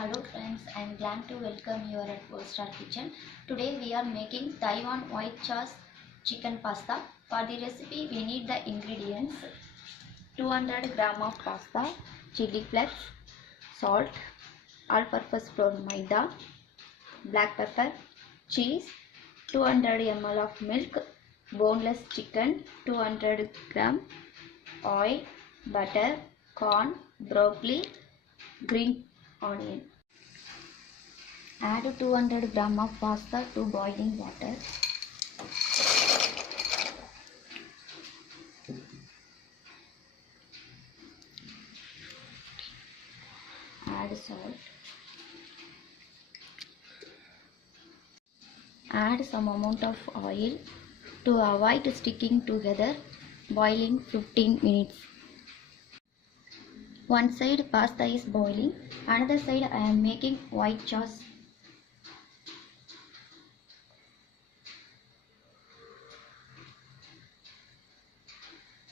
Hello friends, I am glad to welcome you at 4-Star Kitchen. Today we are making Taiwan white sauce chicken pasta. For the recipe we need the ingredients: 200 gram of pasta, chili flakes, salt, all-purpose flour maida, black pepper, cheese, 200 ml of milk, boneless chicken 200 gram, oil, butter, corn, broccoli, green onion. Add 200 gram of pasta to boiling water. Add salt. Add some amount of oil to avoid sticking together. Boiling 15 minutes. One side pasta is boiling, another side I am making white sauce.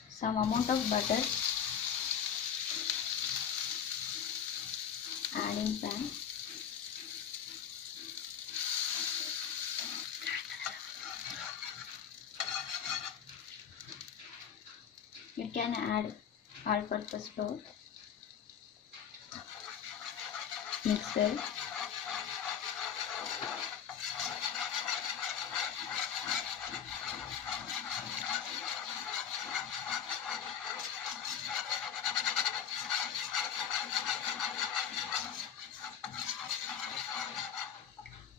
Some amount of butter. Add in pan. You can add all-purpose flour. Mix well.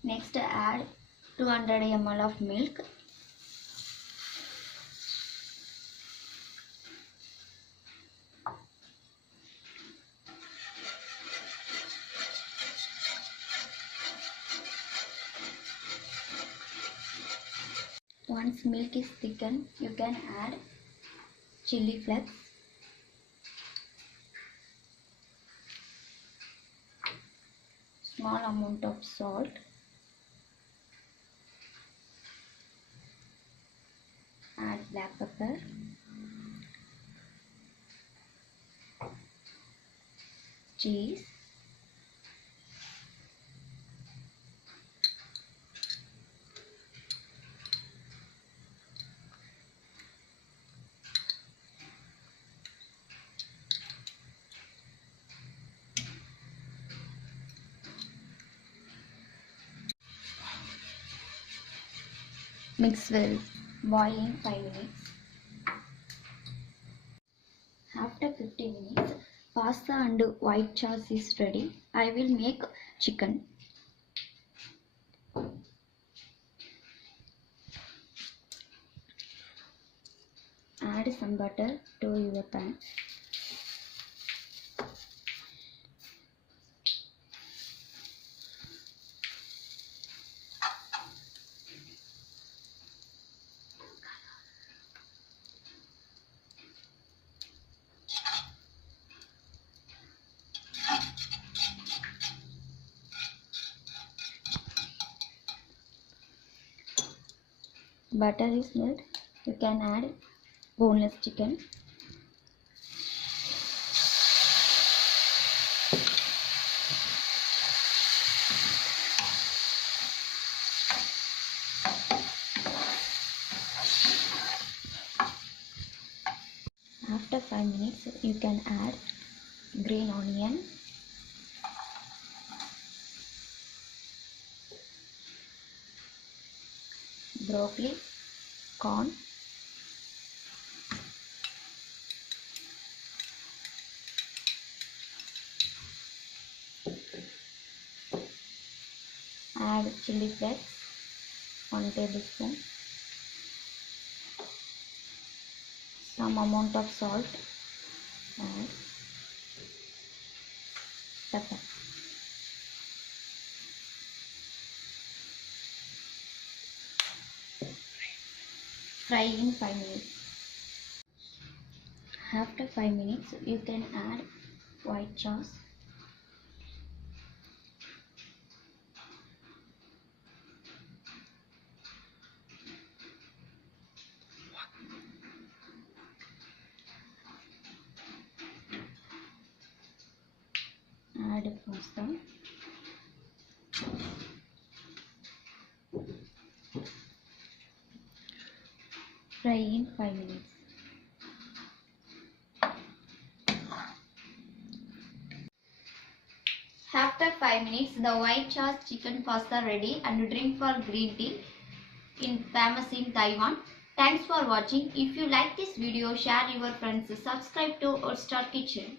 Next add 200 ml of milk. Once milk is thickened, you can add chili flakes, small amount of salt, add black pepper, cheese, mix well, boil in 5 minutes. After 15 minutes, pasta and white sauce is ready. I will make chicken. Add some butter to your pan. Butter is melted. You can add boneless chicken. After 5 minutes, you can add green onion, broccoli, corn, add chili flakes, 1 tablespoon, some amount of salt, and pepper. Fry in 5 minutes. After 5 minutes, you can add white sauce. Add pasta. Fry in 5 minutes. After 5 minutes, the white sauce chicken pasta ready, and drink for green tea famous in Taiwan. Thanks for watching. If you like this video, share your friends, subscribe to Our Star Kitchen.